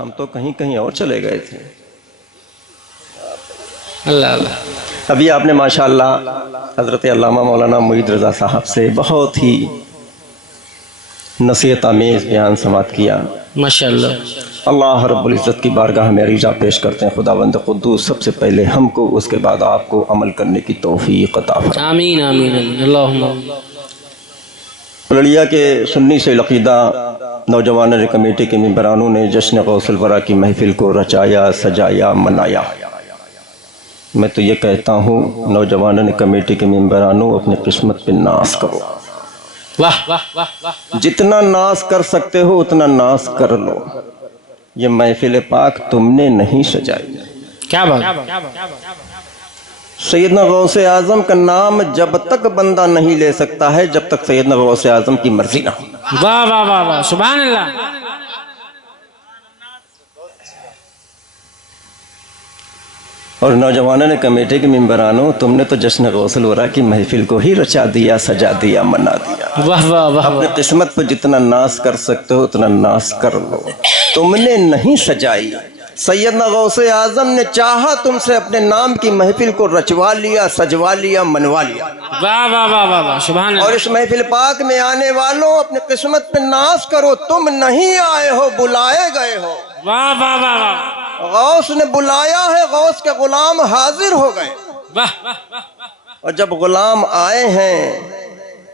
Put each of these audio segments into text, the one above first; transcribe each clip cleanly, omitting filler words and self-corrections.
ہم تو کہیں کہیں اور چلے گئے تھے۔ اللہ اللہ۔ ابھی آپ نے ماشاءاللہ حضرت علامہ مولانا معید رضا صاحب سے بہت ہی نصیحت آمیز بیان سماعت کیا۔ ماشاءاللہ۔ اللہ رب العزت کی بارگاہ میں عریضہ پیش کرتے ہیں، خداوند قدوس سب سے پہلے ہم کو، اس کے بعد آپ کو عمل کرنے کی توفیق عطا فرمائے۔ آمین آمین آمین اللہم۔ پلڑیا کے سنی سے العقیدہ نوجوانوں کمیٹی کے ممبرانوں نے جشن غوث الورا کی محفل کو رچایا، سجایا، منایا۔ میں تو یہ کہتا ہوں نوجوانوں کمیٹی کے ممبرانوں اپنی قسمت پہ ناز کرو، واہ واہ واہ واہ۔ جتنا ناز کر سکتے ہو اتنا ناز کر لو۔ یہ محفل پاک تم نے نہیں سجائی۔ کیا بات۔ سیدنا غوث اعظم کا نام جب تک بندہ نہیں لے سکتا ہے جب تک سیدنا غوث اعظم کی مرضی نہ ہو۔ واہ واہ واہ واہ، سبحان اللہ۔ اور نوجوانوں نے کمیٹی کے ممبرانوں، تم نے تو جشن غوث الورا کی محفل کو ہی رچا دیا، سجا دیا، منا دیا۔ واہ واہ واہ۔ اپنے قسمت پر جتنا ناز کر سکتے ہو اتنا ناز کر لو۔ تم نے نہیں سجائی، سیدنا غوث اعظم نے چاہا تم سے اپنے نام کی محفل کو رچوا لیا، سجوا لیا، منوا لیا۔ واہ واہ واہ واہ واہ، سبحان اور اللہ۔ اس محفل پاک میں آنے والوں اپنے قسمت پہ ناز کرو، تم نہیں آئے ہو، بلائے گئے ہو۔ واہ واہ واہ واہ۔ غوث نے بلایا ہے، غوث کے غلام حاضر ہو گئے۔ واہ واہ واہ۔ اور جب غلام آئے ہیں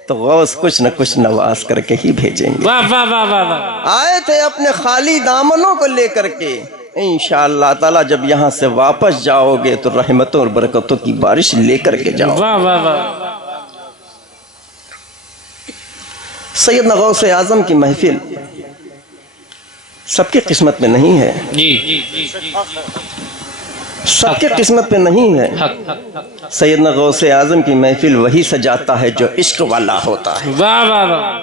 تو غوث کچھ نہ کچھ نواز کر کے ہی بھیجیں گے۔ واہ واہ واہ واہ واہ۔ آئے تھے اپنے خالی دامنوں کو لے کر کے، انشاءاللہ تعالی جب یہاں سے واپس جاؤ گے تو رحمتوں اور برکتوں کی بارش لے کر کے جاؤ۔ واہ واہ واہ۔ سیدنا غوث اعظم کی محفل سب کی قسمت میں نہیں ہے، جی سب کی قسمت پہ نہیں ہے۔ حق۔ سیدنا غوث اعظم کی محفل وہی سجاتا ہے جو عشق والا ہوتا ہے۔ واہ واہ واہ۔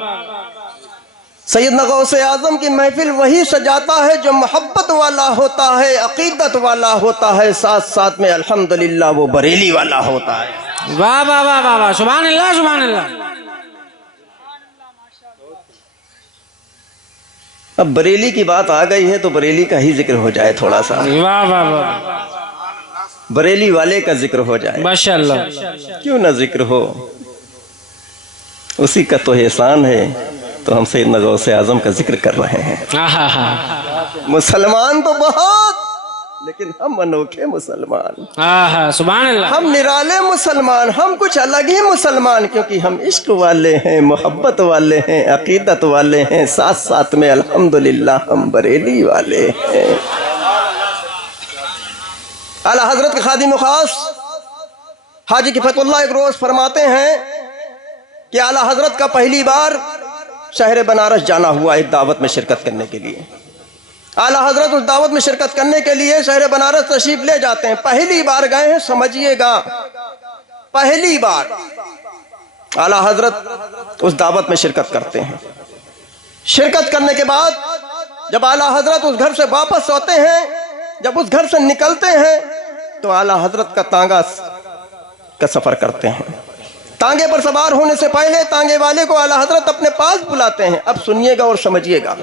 سیدنا غوث اعظم کی محفل وہی سجاتا ہے جو محبت والا ہوتا ہے، عقیدت والا ہوتا ہے، ساتھ ساتھ میں الحمدللہ وہ بریلی والا ہوتا ہے۔ واہ واہ واہ واہ واہ، سبحان اللہ سبحان اللہ۔ اب بریلی کی بات آ گئی ہے تو بریلی کا ہی ذکر ہو جائے تھوڑا سا، واہ واہ واہ، بریلی والے کا ذکر ہو جائے۔ ماشاءاللہ۔ کیوں نہ ذکر ہو، اسی کا تو احسان ہے تو ہم سیدنا غوث اعظم کا ذکر کر رہے ہیں۔ آہا ہا۔ مسلمان تو بہت، لیکن ہم انوکھے مسلمان، آہا سبحان اللہ۔ ہم نرالے مسلمان، ہم کچھ الگ ہی مسلمان، کیونکہ ہم عشق والے ہیں، محبت والے ہیں، عقیدت والے ہیں، ساتھ ساتھ میں الحمدللہ ہم بریلی والے ہیں۔ اعلیٰ حضرت کے خادم خاص حاجی کفایت اللہ ایک روز فرماتے ہیں کہ اعلیٰ حضرت کا پہلی بار شہر بنارس جانا ہوا ایک دعوت میں شرکت کرنے کے لیے۔ اعلیٰ حضرت اس دعوت میں شرکت کرنے کے لیے شہر بنارس تشریف لے جاتے ہیں، پہلی بار گئے ہیں، سمجھیے گا پہلی بار اعلیٰ حضرت اس دعوت میں شرکت کرتے ہیں۔ شرکت کرنے کے بعد جب اعلیٰ حضرت اس گھر سے واپس ہوتے ہیں، جب اس گھر سے نکلتے ہیں تو اعلیٰ حضرت کا تانگا کا سفر کرتے ہیں۔ تانگے پر سوار ہونے سے پہلے تانگے والے کو اعلیٰ حضرت اپنے پاس بلاتے ہیں۔ اب سنیے گا اور سمجھیے گا،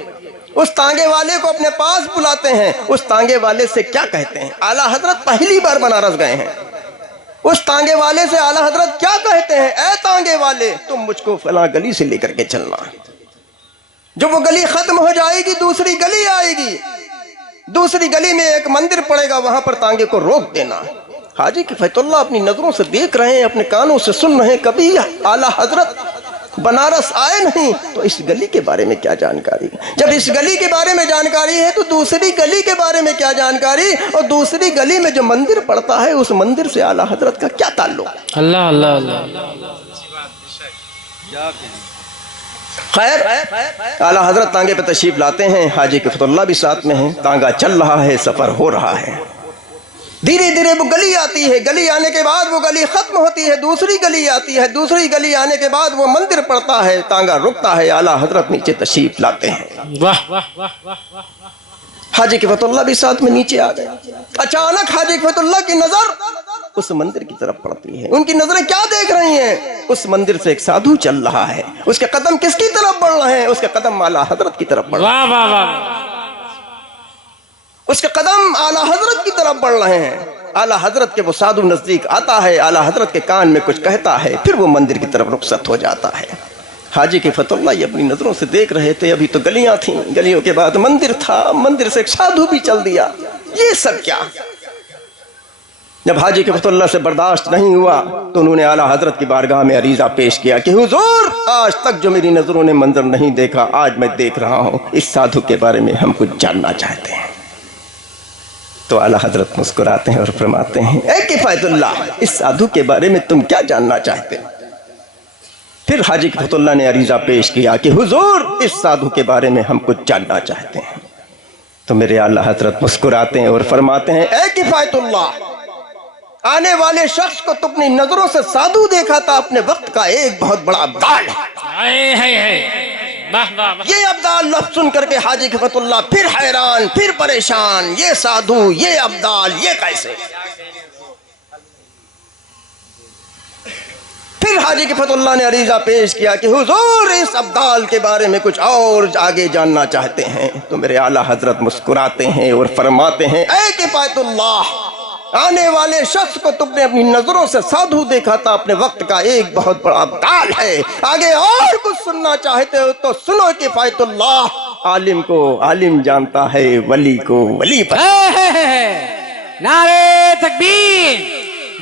اس تانگے والے کو اپنے پاس بلاتے ہیں، اس تانگے والے سے کیا کہتے ہیں؟ اعلیٰ حضرت پہلی بار بنارس گئے ہیں، اس تانگے والے سے اعلیٰ حضرت کیا کہتے ہیں؟ اے تانگے والے، تم مجھ کو فلاں گلی سے لے کر کے چلنا، جب وہ گلی ختم ہو جائے گی دوسری گلی آئے گی، دوسری گلی میں ایک مندر پڑے گا، وہاں پر تانگے کو روک دینا۔ حاجی کفایت اللہ اپنی نظروں سے دیکھ رہے ہیں، اپنے کانوں سے سن رہے ہیں، کبھی اعلیٰ حضرت بنارس آئے نہیں تو اس گلی کے بارے میں کیا جانکاری؟ جب اس گلی کے بارے میں جانکاری ہے تو دوسری گلی کے بارے میں کیا جانکاری؟ اور دوسری گلی میں جو مندر پڑتا ہے اس مندر سے اعلیٰ حضرت کا کیا تعلق؟ اللہ اللہ اللہ۔ خیر، اعلیٰ حضرت تانگے پہ تشریف لاتے ہیں، حاجی کفایت اللہ بھی ساتھ میں ہیں، تانگا چل رہا ہے، سفر ہو رہا ہے، دھیرے دھیرے وہ گلی آتی ہے، گلی آنے کے بعد وہ گلی ختم ہوتی ہے، دوسری گلی آتی ہے، دوسری گلی آنے کے بعد وہ مندر پڑتا ہے، تانگا رکتا ہے، اعلیٰ حضرت نیچے تشریف لاتے ہیں۔ واہ واہ واہ واہ۔ حاجی کفایت اللہ بھی ساتھ میں نیچے آ گئے۔ اچانک حاجی کفایت اللہ کی نظر اس مندر کی طرف پڑتی ہے، ان کی نظریں کیا دیکھ رہی ہیں؟ اس مندر سے ایک سادھو چل رہا ہے، اس کے قدم کس کی طرف بڑھ رہے ہیں؟ اس کے قدم اعلیٰ حضرت کی طرف بڑھ رہے ہیں۔ واہ واہ واہ۔ उसके कदम आला हजरत की तरफ बढ़ रहे हैं। आला हजरत के वो साधु नजदीक आता है, आला हजरत के कान में कुछ कहता है, फिर वो मंदिर की तरफ रुखसत हो जाता है। हाजी के फतुल्लाह ये अपनी नजरों से देख रहे थे, अभी तो गलियां थीं, गलियों के बाद मंदिर था, मंदिर से एक साधु भी चल दिया। ये सब क्या? जब हाजी के फतुल्लाह से बर्दाश्त नहीं हुआ तो उन्होंने आला हजरत की बारगाह में अरीजा पेश किया कि हुजूर, आज तक जो मेरी नजरों ने मंजर नहीं देखा, आज मैं देख रहा हूं। इस साधु के बारे में हम कुछ जानना चाहते हैं। तो आला हजरत मुस्कुराते हैं और फरमाते हैं, ऐ किफायतुल्लाह, इस साधु के बारे में तुम क्या जानना चाहते हो? फिर हाजी के फतुल्लाह ने अरीजा पेश किया कि हुजूर, इस साधु के बारे में हम कुछ जानना चाहते हैं। तो मेरे आला हजरत मुस्कुराते हैं और फरमाते हैं, ऐ किफायतुल्लाह, आने वाले शख्स को तुमने नजरों से साधु देखा था, अपने वक्त का एक बहुत बड़ा अब्दाल है। वाह वाह वाह। ये अब्दाल लफ्ज सुन करके हाजी के फतुल्लाह फिर हैरान, फिर परेशान। ये साधु, ये अब्दाल, ये कैसे? फिर हाजी के फतुल्लाह ने अरीजा पेश किया कि हुजूर, इस अब्दाल के बारे में कुछ और आगे जानना चाहते हैं। तो मेरे आला हजरत मुस्कुराते हैं और फरमाते हैं, ऐ किफायतुल्लाह, आने वाले शख्स को तुमने अपनी नजरों से साधु देखा था, अपने वक्त का एक बहुत बड़ा अब्दाल है। आगे और कुछ सुनना चाहते हो तो सुनो किफायतुल्लाह, आलिम को आलिम जानता है, वली को वली पर। नारे तकबीर,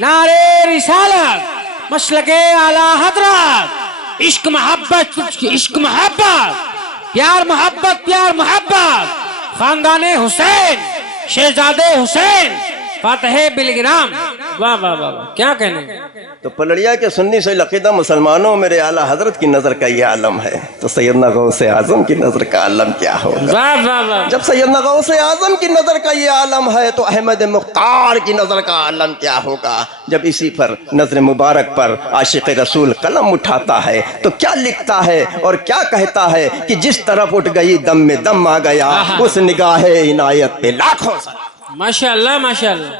नारे रिसालत, मसलके आला हजरत, इश्क मोहब्बत, इश्क मोहब्बत, प्यार मोहब्बत, प्यार मोहब्बत, खानदाने हुसैन, शहजादे हुसैन, फातह बिलग्राम। वाह वाह वाह, क्या कहने। तो पलड़िया के सुन्नी से लकीदा मुसलमानों, मेरे आला हजरत की नजर का ये आलम है, तो सैयदना गौसे आजम की नजर का आलम क्या होगा? वाह वाह वाह। जब सैयदना गौसे आजम की नजर का ये आलम है तो अहमद मुख्तार की नजर का आलम क्या होगा? जब इसी पर नजर मुबारक पर आशिक रसूल कलम उठाता है तो क्या लिखता है और क्या कहता है कि जिस तरफ उठ गई दम में दम आ गया, उस निगाहे इनायत पे लाखों सलाम। माशाअल्लाह माशाअल्लाह।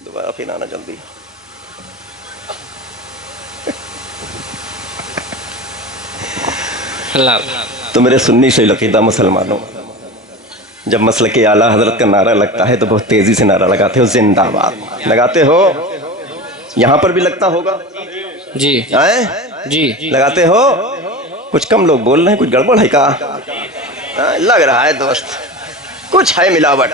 दोबारा फिर आना जल्दी। तो मेरे सुन्नी से लकीदा मुसलमानों, जब मसलके आला हजरत का नारा लगता है तो बहुत तेजी से नारा लगाते हो, जिंदाबाद लगाते हो। यहां पर भी लगता होगा जी जी, लगाते हो। कुछ कम लोग बोल रहे हैं, कुछ गड़बड़ है का? लग रहा है दोस्त कुछ है मिलावट।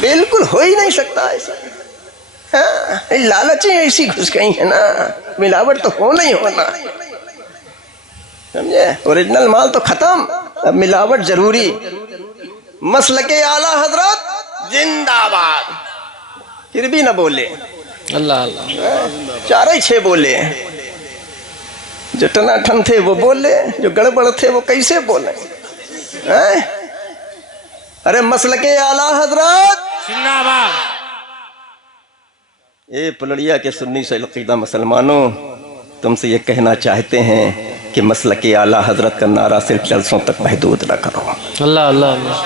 बिल्कुल हो ही नहीं सकता ऐसा। लालचें ऐसी घुस गई है ना, मिलावट तो हो नहीं होना, समझे? ओरिजिनल माल तो खत्म, अब मिलावट जरूरी। मसलके आला हजरत जिंदाबाद। फिर भी ना बोले, अल्लाह अल्लाह। 4-6 बोले। जो टनाठन थे वो बोले, जो गड़बड़ थे वो कैसे बोले? अरे मसलके आला हजरत जिंदाबाद। ये पलड़िया के सुन्नी से अकीदा मुसलमानों, तुमसे ये कहना चाहते हैं कि मसलके आला हजरत का नारा सिर्फ जलसों तक महदूद न करो। अल्लाह अल्लाह अल्लाह।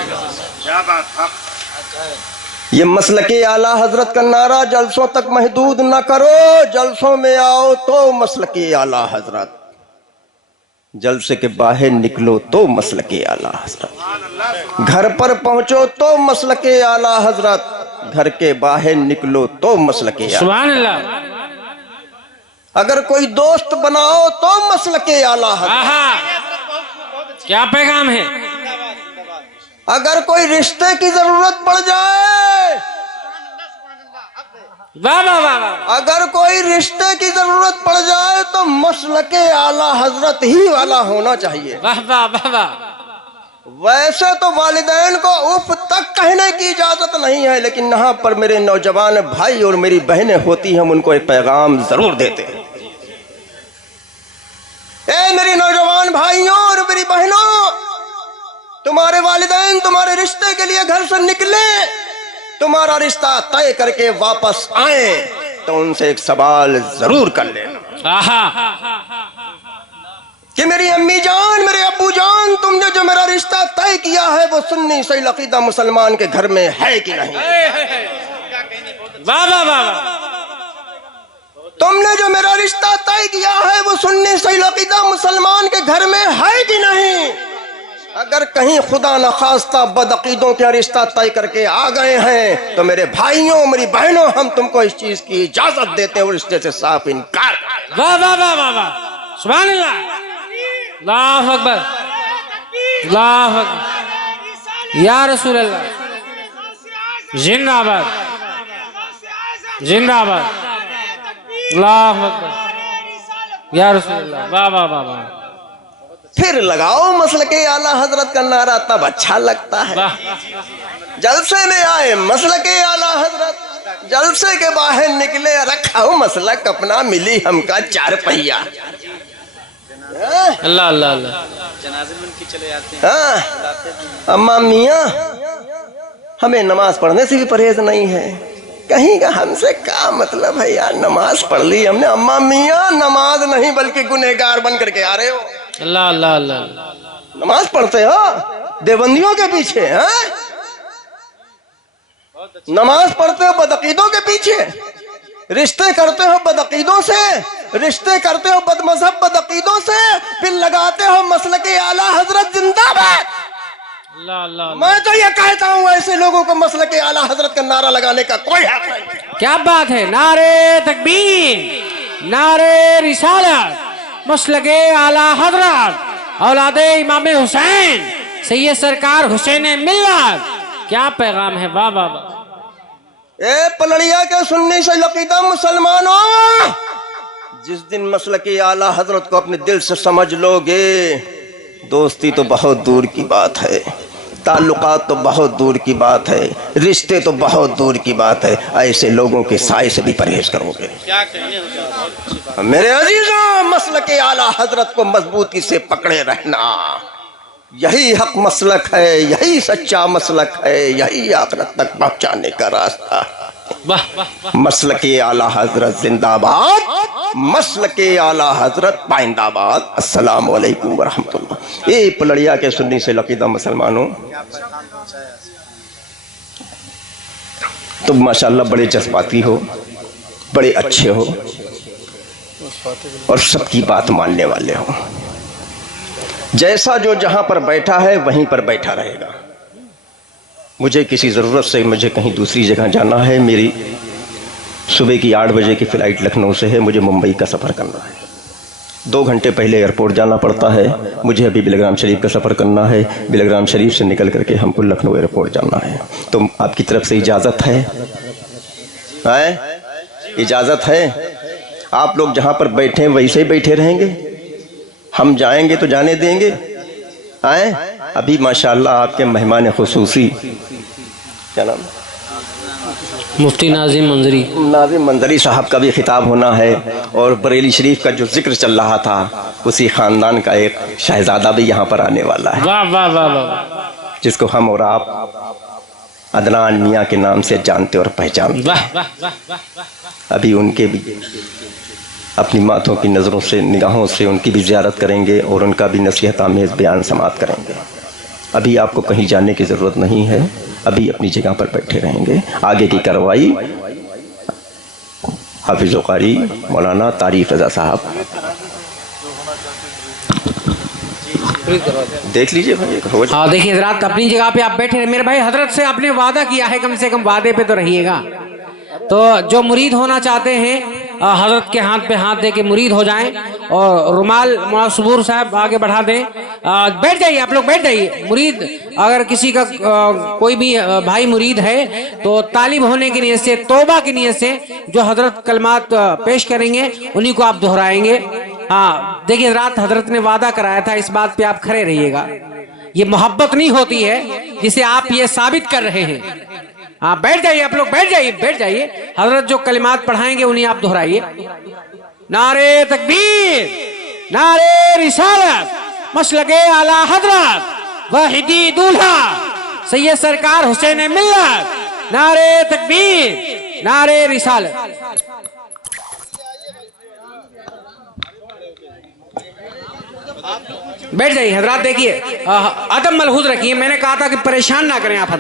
ये मसलके आला हजरत का नारा जलसों तक महदूद न करो। जलसों में आओ तो मसलके आला हजरत, जलसे के बाहर निकलो तो मसलके आला हजरत, घर पर पहुंचो तो मसलके आला हजरत, घर के बाहर निकलो तो मसलके आला। सुभान अल्लाह। अगर कोई दोस्त बनाओ तो मसलके आला हजरत। आहा, क्या पैगाम है। अगर कोई रिश्ते की जरूरत पड़ जाए, वाह वाह वाह वाह। अगर कोई रिश्ते की जरूरत पड़ जाए तो मसलके आला हजरत ही वाला होना चाहिए। वाह वाह वाह वाह। वैसे तो वालिदैन को उफ तक कहने की इजाजत नहीं है, लेकिन यहाँ पर मेरे नौजवान भाई और मेरी बहनें होती हैं, हम उनको एक पैगाम जरूर देते हैं। ए मेरी नौजवान भाइयों और मेरी बहनों, तुम्हारे वालिदैन तुम्हारे रिश्ते के लिए घर से निकले, तुम्हारा रिश्ता तय करके वापस आए तो उनसे एक सवाल जरूर कर लेना। आहा, कि मेरी अम्मी जान, मेरे अब्बू जान, तुमने जो मेरा रिश्ता तय किया है वो सुन्नी सही अकीदा मुसलमान के घर में है कि नहीं? वाह वाह वाह। तुमने जो मेरा रिश्ता तय किया है वो सुन्नी अकीदा मुसलमान के घर में है कि नहीं? अगर कहीं खुदा न खास्ता बदअकीदों का रिश्ता तय करके आ गए हैं तो मेरे भाइयों मेरी बहनों हम तुमको इस चीज की इजाजत देते हैं और रिश्ते से साफ इनकार। वाह वाह वाह वाह वाह, सुभान अल्लाह, अल्लाहु अकबर, अल्लाहु अकबर, या रसूल अल्लाह, जिंदाबाद जिंदाबाद, अल्लाहु अकबर, या रसूल अल्लाह, वाह वाह वाह वाह। फिर लगाओ मसलके आला हजरत का नारा, तब अच्छा लगता है। जलसे में आए मसलके आला हजरत, जलसे के बाहर निकले रखा मसलक अपना, मिली हमका चार पहिया। अल्लाह अल्लाह अल्लाह, हाँ अम्मा मियाँ, हमें नमाज पढ़ने से भी परहेज नहीं है। कहीं का हमसे क्या मतलब है यार, नमाज पढ़ ली हमने। अम्मा मियाँ नमाज नहीं बल्कि गुनहगार बन करके आ रहे हो। अल्लाह अल्लाह अल्लाह, नमाज पढ़ते हो देवबंदियों के पीछे हैं, नमाज पढ़ते हो बदअकीदों के पीछे, रिश्ते करते हो बदअकीदों से, रिश्ते करते हो बदमजहब बदअकीदों से, फिर लगाते हो मसलके आला हजरत जिंदाबाद। अल्लाह अल्लाह, मैं तो ये कहता हूँ ऐसे लोगों को मसलके आला हजरत का नारा लगाने का कोई हक नहीं। क्या बात है, नारे तकबीर, नारे रिसालत, मसलके आला हजरत, औलादे इमाम हुसैन, सैयद सरकार हुसैन मिल्लत, क्या पैगाम है, वाह वाह वाह। ए पलड़िया के सुन्नी से अकीदा मुसलमानों, जिस दिन मसलके आला हजरत को अपने दिल से समझ लोगे, दोस्ती तो बहुत दूर की बात है, ताल्लुकात तो बहुत दूर की बात है, रिश्ते तो बहुत दूर की बात है, ऐसे लोगों के साए से भी परहेज करोगे। मेरे अजीजों, मसलके आला हजरत को मजबूती से पकड़े रहना, यही हक मसलक है, यही सच्चा मसलक है, यही आखिरत तक पहुंचाने का रास्ता। मसलके आला हजरत जिंदाबाद, मसलके आला हजरत पाइंदाबाद। अस्सलाम वालेकुम व रहमतुल्लाह। ये पलड़िया के सुन्नी से लकीदा मुसलमानों, तुम माशाल्लाह बड़े जज्बाती हो, बड़े अच्छे हो और सबकी बात मानने वाले हो। जैसा जो जहां पर बैठा है वहीं पर बैठा रहेगा। मुझे किसी ज़रूरत से मुझे कहीं दूसरी जगह जाना है, मेरी सुबह की 8 बजे की फ़्लाइट लखनऊ से है, मुझे मुंबई का सफ़र करना है। 2 घंटे पहले एयरपोर्ट जाना पड़ता है, मुझे अभी बिलग्राम शरीफ का सफ़र करना है, बिलग्राम शरीफ से निकल करके हमको लखनऊ एयरपोर्ट जाना है। तो आपकी तरफ से इजाज़त है? इजाज़त है? आप लोग जहाँ पर बैठे हैं वैसे ही बैठे रहेंगे? हम जाएंगे तो जाने देंगे? आए अभी माशाल्लाह आपके मेहमान खुसूसी, क्या नाम, मुफ्ती नाजिम मंजरी साहब का भी खिताब होना है, और बरेली शरीफ का जो जिक्र चल रहा था उसी ख़ानदान का एक शहजादा भी यहाँ पर आने वाला है। वाह वाह वाह वाह, जिसको हम और आप अदनान मियाँ के नाम से जानते और पहचानते। वाह वाह वाह वाह। अभी उनके भी अपनी माथों की नज़रों से, निगाहों से उनकी भी ज़ियारत करेंगे और उनका भी नसीहत आमेज़ बयान समाअत करेंगे। अभी आपको कहीं जाने की ज़रूरत नहीं है, अभी अपनी जगह पर बैठे रहेंगे। आगे की कार्रवाई हाफिज़ कारी मौलाना तारिक रज़ा साहब देख लीजिए भाई। हाँ देखिए हजरात, अपनी जगह पे आप बैठे रहे। मेरे भाई हजरत से आपने वादा किया है, कम से कम वादे पे तो रहिएगा। तो जो मुरीद होना चाहते हैं हजरत के हाथ पे हाथ दे के मुरीद हो जाएं, और रुमाल मौलाना सबूर साहब आगे बढ़ा दें। बैठ जाइए, आप लोग बैठ जाइए। मुरीद अगर किसी का कोई भी भाई मुरीद है तो तालिब होने की नीयत से, तौबा की नीयत से जो हजरत कलमात पेश करेंगे उन्हीं को आप दोहराएंगे। हाँ देखिए रात हजरत ने वादा कराया था, इस बात पे आप खड़े रहिएगा। ये मोहब्बत नहीं होती है जिसे आप ये साबित कर रहे हैं। हाँ बैठ जाइए, आप लोग बैठ जाइए, बैठ जाइए। हजरत जो कलिमात पढ़ाएंगे उन्हीं आप दोहराइए। नारे तकबीर, नारे रिसालत, मसलके आला हजरत, वाहिदी दूल्हा सैयद सरकार हुसैन मिल्लत, नारे तकबीर, नारे रिसालत। बैठ जाइए हजरत। देखिए अदब मलहूज रखिए, मैंने कहा था कि परेशान ना करें आप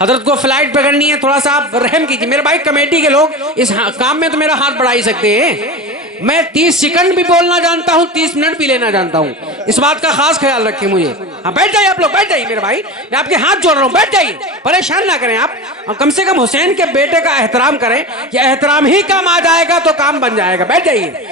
हजरत को फ्लाइट पकड़नी है, थोड़ा सा आप रहम कीजिए। मेरे भाई कमेटी के लोग इस काम में तो मेरा हाथ बढ़ा ही सकते हैं। मैं 30 सेकंड भी बोलना जानता हूँ, 30 मिनट भी लेना जानता हूँ। इस बात का खास ख्याल रखें मुझे। हाँ बैठ जाइए आप लोग, बैठ जाइए मेरे भाई, मैं आपके हाथ जोड़ रहा हूँ, बैठ जाइए, परेशान ना करें आप। कम से कम हुसैन के बेटे का एहतराम करें, ये एहतराम ही काम आ जाएगा तो काम बन जाएगा। बैठ जाइए।